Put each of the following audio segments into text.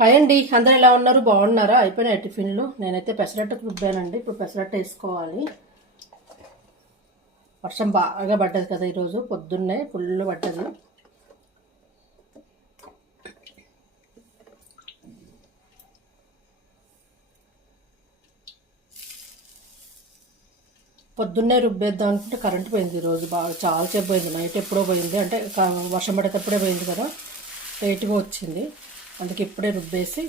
Hi అండి, అందరు ఎలా ఉన్నారు? బాగున్నారా? అయిపోయినాయి టిఫిన్లు. నేనైతే పెసరట్టుకు రుబ్బానండి. ఇప్పుడు పెసరట్టు వేసుకోవాలి. వర్షం బాగా పడ్డది కదా ఈరోజు, పొద్దున్నే ఫుల్ పడ్డది. పొద్దున్నే రుబ్బేద్దాం అనుకుంటే కరెంట్ పోయింది ఈరోజు. బాగా చాలా సేపు పోయింది. నైట్ ఎప్పుడో పోయింది, అంటే వర్షం పడేటప్పుడే పోయింది కదా, లేట్గా వచ్చింది. అందుకే ఇప్పుడే రుబ్బేసి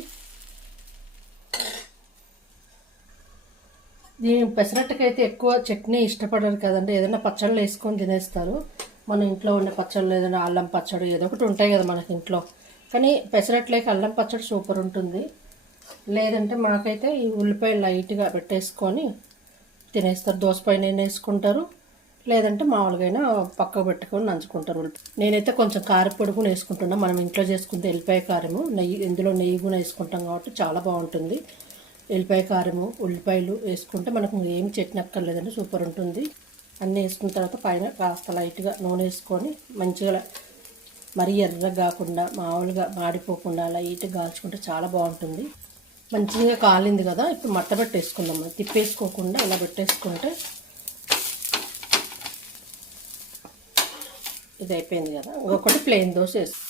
దీని పెసరట్టుకైతే ఎక్కువ చట్నీ ఇష్టపడరు కదండి, ఏదైనా పచ్చళ్ళు వేసుకొని తినేస్తారు. మన ఇంట్లో ఉన్న పచ్చళ్ళు ఏదైనా అల్లం పచ్చడి ఏదో ఒకటి ఉంటాయి కదా మనకి ఇంట్లో. కానీ పెసరట్లేక అల్లం పచ్చడి సూపర్ ఉంటుంది. లేదంటే మాకైతే ఈ ఉల్లిపాయ లైట్గా పెట్టేసుకొని తినేస్తారు. దోసపైన వేసుకుంటారు, లేదంటే మామూలుగా పక్కకు పెట్టుకొని నంచుకుంటారు. నేనైతే కొంచెం కారపొడి కూడా వేసుకుంటున్నా. మనం ఇంట్లో చేసుకుంటే ఎల్లిపాయ కారము, నెయ్యి, ఇందులో నెయ్యి కూడా వేసుకుంటాం కాబట్టి చాలా బాగుంటుంది. ఎల్లిపాయ కారము, ఉల్లిపాయలు వేసుకుంటే మనకు ఏం చట్నీ అక్కర్లేదండి, సూపర్ ఉంటుంది. అన్నీ వేసుకున్న తర్వాత పైన కాస్త లైట్గా నూనె వేసుకొని మంచిగా మరీ ఎర్రగా కాకుండా మామూలుగా మాడిపోకుండా లైట్గా కాల్చుకుంటే చాలా బాగుంటుంది. మంచిగా కాలింది కదా, ఇప్పుడు మట్ట పెట్టేసుకుందాం. తిప్పేసుకోకుండా ఇలా పెట్టేసుకుంటే ఇది అయిపోయింది కదా. ఇంకొకటి ప్లెయిన్ దోశ వేసుకో.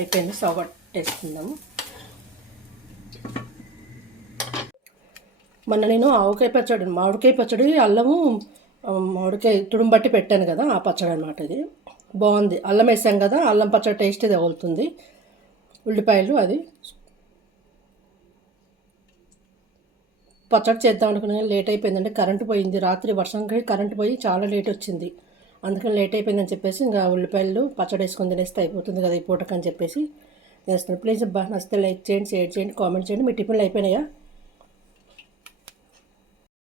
అయిపోయింది, స్టవ్ కట్టేసుకుందాము. మొన్న నేను మామిడికాయ పచ్చడి అల్లము మామిడికాయ తుడుంబట్టి పెట్టాను కదా, ఆ పచ్చడి అనమాట ఇది. బాగుంది. అల్లం వేసాం కదా, అల్లం పచ్చడి టేస్ట్ తగులుతుంది. ఉల్లిపాయలు అది పచ్చడి చేద్దాం అనుకున్నా, లేట్ అయిపోయిందంటే కరెంటు పోయింది. రాత్రి వర్షంకి కరెంటు పోయి చాలా లేట్ వచ్చింది. అందుకని లేట్ అయిపోయిందని చెప్పేసి ఇంకా ఉల్లిపాయలు పచ్చడి వేసుకొని తినేస్తే అయిపోతుంది కదా ఈ పూటకని చెప్పేసి వేస్తున్నాను. ప్లీజ్ అబ్బా నచ్చితే లైక్ చేయండి, షేర్ చేయండి, కామెంట్ చేయండి. మీ టిఫిన్లు అయిపోయినాయా?